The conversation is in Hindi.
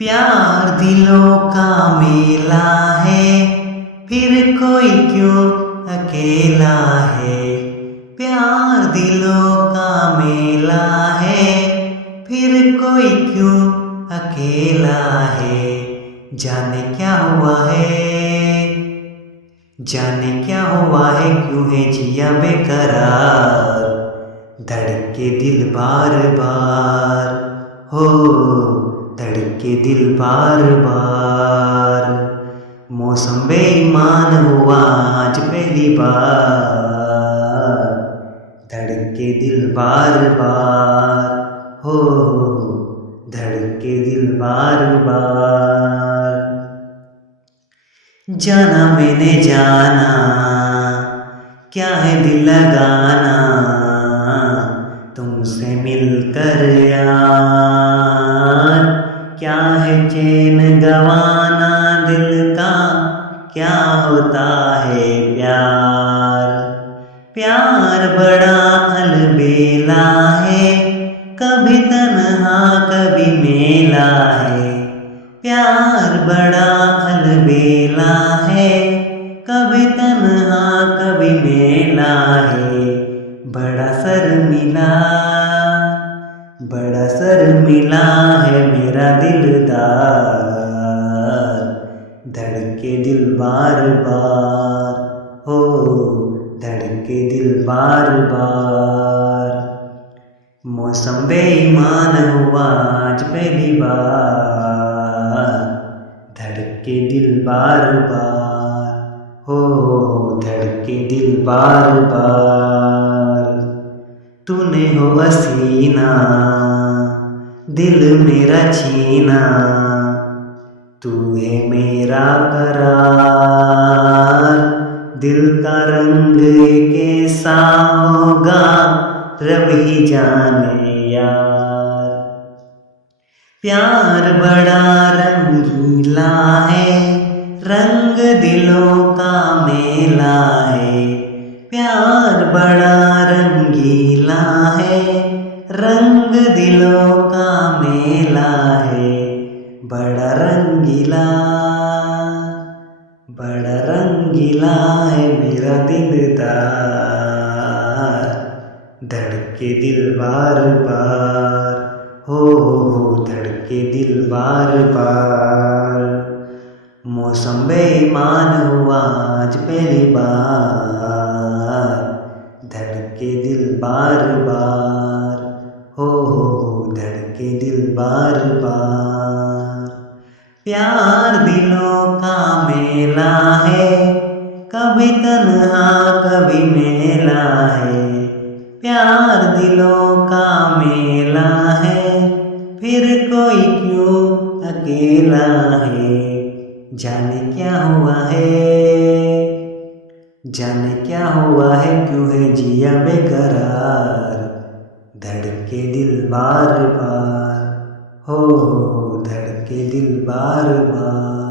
प्यार दिलों का मेला है, फिर कोई क्यों अकेला है। प्यार दिलों का मेला है, फिर कोई क्यों अकेला है। जाने क्या हुआ है, जाने क्या हुआ है, क्यों है जिया बेकरार। धड़के दिल बार बार हो, धड़के दिल बार बार। मौसम बेईमान हुआ आज पहली बार। धड़के दिल बार बार हो, धड़के दिल बार बार। जाना मैंने जाना, क्या है दिल लगाना, तुमसे मिलकर यार। क्या है चैन गवाना, दिल का क्या होता है प्यार। प्यार बड़ा अलबेला है, कभी तन्हा कभी मेला है। प्यार बड़ा अलबेला है, कभी तन्हा कभी मेला है। बड़ा शर्मिला, बड़ा शर्मिला है मेरा दिलदार। धड़के दिल बार बार हो, धड़के दिल बार बार। मौसम बेईमान हुआ आज पहली बार। धड़के दिल बार बार हो, धड़के दिल बार बार। तूने हो हसीना, दिल मेरा छीना, तू है मेरा करार। दिल का रंग कैसा होगा रब ही जाने यार। प्यार बड़ा रंगीला है, रंग दिलों का मेला है। प्यार बड़ा रंगीला है, रंग दिलों का मेला है। बड़ा रंगीला, बड़ा रंगीला है मेरा दिलदार। धड़के दिल बार बार हो, धड़के दिल बार बार। मौसम बेईमान हुआ आज पहली बार। धड़के दिल बार बार हो, धड़के दिल बार बार। प्यार दिलों का मेला है, कभी तन्हा कभी मेला है। प्यार दिलों का मेला है, फिर कोई क्यों अकेला है। जाने क्या हुआ है, जाने क्या हुआ है, क्यों है जिया बेकरार। धड़के दिल बार बार हो, धड़के दिल बार बार।